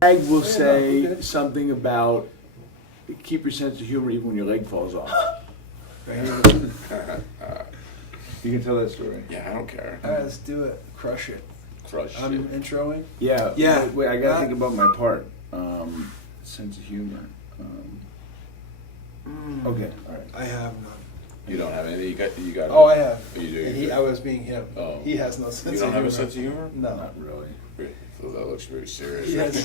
Ag will say something about keep your sense of humor even when your leg falls off. You can tell that story. Yeah, I don't care. All right, let's do it. Crush it. I'm introing. Yeah. Yeah. Wait, I gotta think about my part. Sense of humor. Okay. All right. I have none. You don't have any. You got. Oh, I have. Oh, you do. And I was being him. Oh. He has no sense of humor. You don't have a sense of humor? No. Not really. So that looks very serious. Yes.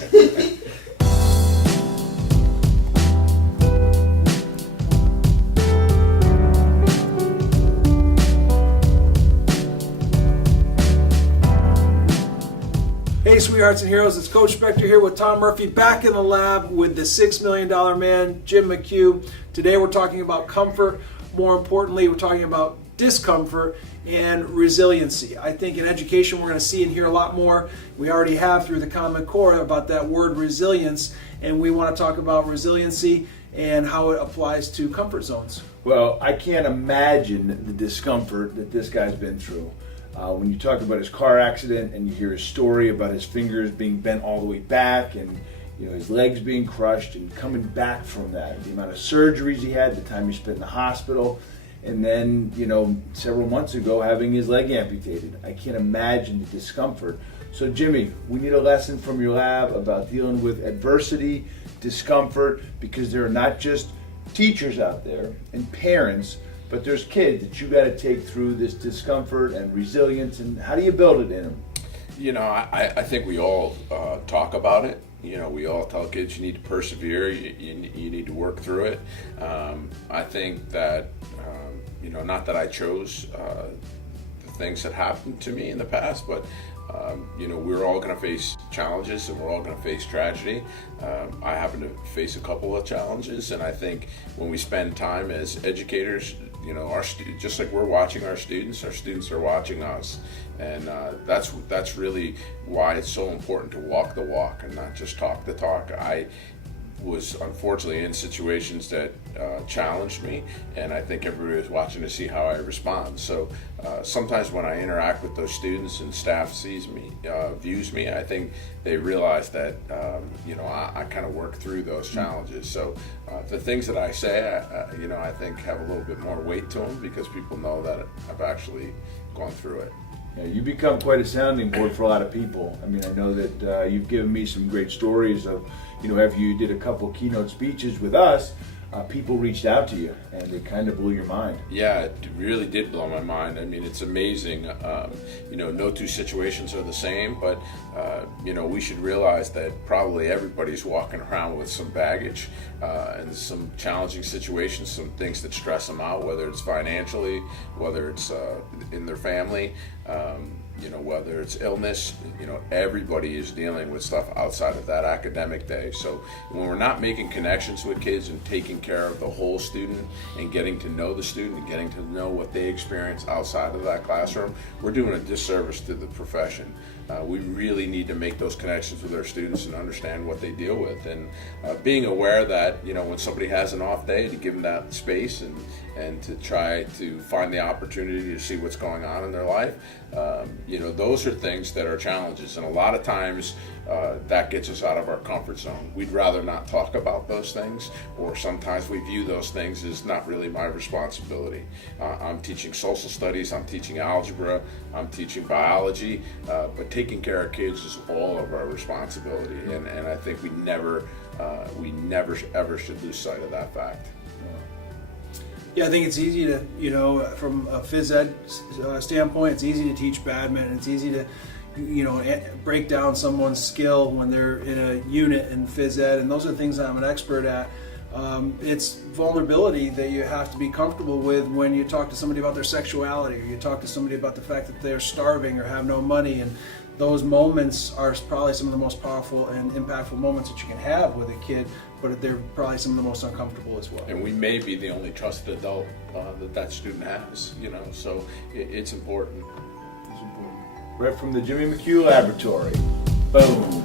Hey, sweethearts and heroes, it's Coach Spector here with Tom Murphy back in the lab with the $6 million man, Jim McHugh. Today we're talking about comfort. More importantly, we're talking about discomfort and resiliency. I think in education we're going to see and hear a lot more. We already have through the Common Core about that word resilience, and we want to talk about resiliency and how it applies to comfort zones. Well, I can't imagine the discomfort that this guy's been through. When you talk about his car accident and you hear his story about his fingers being bent all the way back and his legs being crushed and coming back from that, the amount of surgeries he had, the time he spent in the hospital, and then, several months ago having his leg amputated. I can't imagine the discomfort. So Jimmy, we need a lesson from your lab about dealing with adversity, discomfort, because there are not just teachers out there and parents, but there's kids that you got to take through this discomfort and resilience. And how do you build it in them? I think we all talk about it. We all tell kids you need to persevere, you need to work through it. I think that, not that I chose the things that happened to me in the past, but we're all going to face challenges and we're all going to face tragedy. I happen to face a couple of challenges, and I think when we spend time as educators, our just like we're watching our students are watching us, and that's really why it's so important to walk the walk and not just talk the talk. I was unfortunately in situations that challenged me, and I think everybody was watching to see how I respond. So sometimes when I interact with those students and staff views me, I think they realize that I kind of work through those challenges. So the things that I say, I think have a little bit more weight to them because people know that I've actually gone through it. Yeah, you become quite a sounding board for a lot of people. I mean, I know that you've given me some great stories of, after you did a couple keynote speeches with us, people reached out to you and they kind of blew your mind. Yeah, it really did blow my mind. I mean, it's amazing. No two situations are the same, but we should realize that probably everybody's walking around with some baggage and some challenging situations, some things that stress them out, whether it's financially, whether it's in their family, whether it's illness. Everybody is dealing with stuff outside of that academic day. So when we're not making connections with kids and taking care of the whole student and getting to know the student and getting to know what they experience outside of that classroom, we're doing a disservice to the profession. We really need to make those connections with our students and understand what they deal with, and being aware that when somebody has an off day, to give them that space and to try to find the opportunity to see what's going on in their life. Those are things that are challenges, and a lot of times that gets us out of our comfort zone. We'd rather not talk about those things, or sometimes we view those things as not really my responsibility. I'm teaching social studies, I'm teaching algebra, I'm teaching biology, but taking care of kids is all of our responsibility, and I think we never ever should lose sight of that fact. Yeah, I think it's easy to, from a phys ed standpoint, it's easy to teach badminton. It's easy to, break down someone's skill when they're in a unit in phys ed, and those are things that I'm an expert at. It's vulnerability that you have to be comfortable with when you talk to somebody about their sexuality, or you talk to somebody about the fact that they're starving or have no money, and those moments are probably some of the most powerful and impactful moments that you can have with a kid, but they're probably some of the most uncomfortable as well. And we may be the only trusted adult that student has, so it's important. It's important. Right from the Jimmy McHugh Laboratory. Boom.